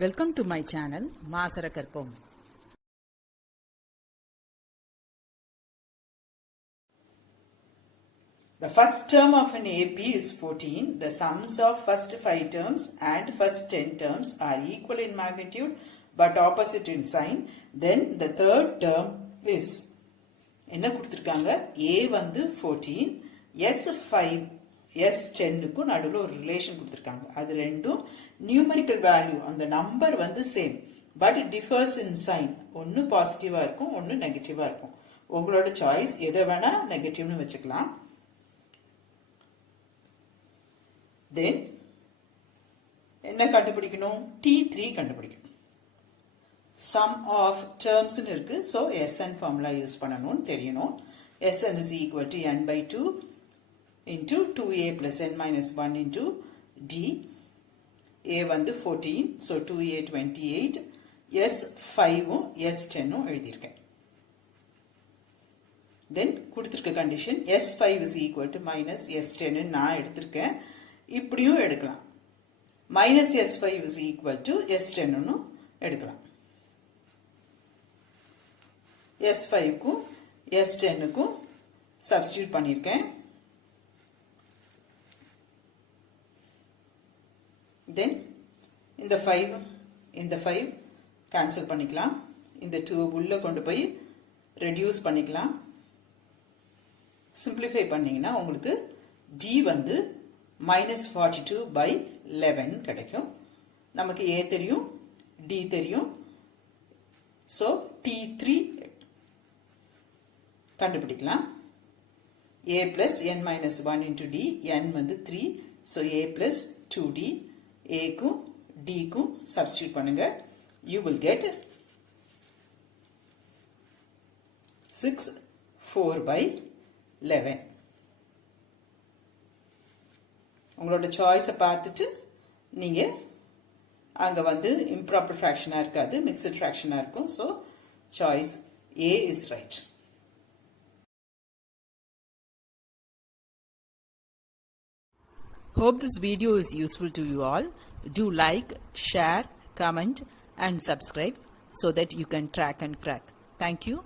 Welcome to my channel Maasarakarpom. The first term of an AP is 14. The sums of first 5 terms and first 10 terms are equal in magnitude but opposite in sign. Then the third term is என்ன கொடுத்திருக்காங்க A வந்து 14 S5 S10 க்கு நடுவுல ஒரு relation கொடுத்திருக்காங்க. அது ரெண்டும் numerical value அந்த நம்பர் வந்து same but differs in sign. ஒன்னு பாசிட்டிவா இருக்கும் ஒன்னு நெகட்டிவா இருக்கும். உங்களோட சாய்ஸ் எதை வேணா நெகட்டிவ்னு வெச்சுக்கலாம். Then என்ன கண்டுபிடிக்கணும் T3 கண்டுபிடிக்கணும். Sum of terms னு இருக்கு. So Sn formula யூஸ் பண்ணனும் தெரியணும். Sn is equal to n by 2 into 2a plus n minus 1 into d. A வந்து 14. So 2a 28. S5 S10 எழுதியிருக்கேன். Then கொடுத்திருக்க condition S5 is equal to minus S10 நான் எடுத்திருக்கேன். இப்படியும் எடுக்கலாம். Minus S5 is equal to S10 எடுக்கலாம். S5 க்கும் S10 க்கும் substitute பண்ணியிருக்கேன். Then இந்த 5 cancel பண்ணிக்கலாம். இந்த 2 உள்ள கொண்டு போய் reduce பண்ணிக்கலாம். simplify பண்ணீங்கன்னா உங்களுக்கு G வந்து minus 42 by 11 கிடைக்கும். நமக்கு A தெரியும் D தெரியும். So T3 கண்டுபிடிக்கலாம். A plus n minus 1 into D. N வந்து 3. So A plus 2D. A க்கும் D க்கும் substitute பண்ணுங்க. You will get 6 4 by 11. உங்களோட சாய்ஸை பார்த்துட்டு நீங்க அங்க வந்து improper fraction இருக்காது mixed fraction இருக்கும். So choice A is right. Hope this video is useful to you all. Do like, share, comment and subscribe so that you can track and crack. Thank you.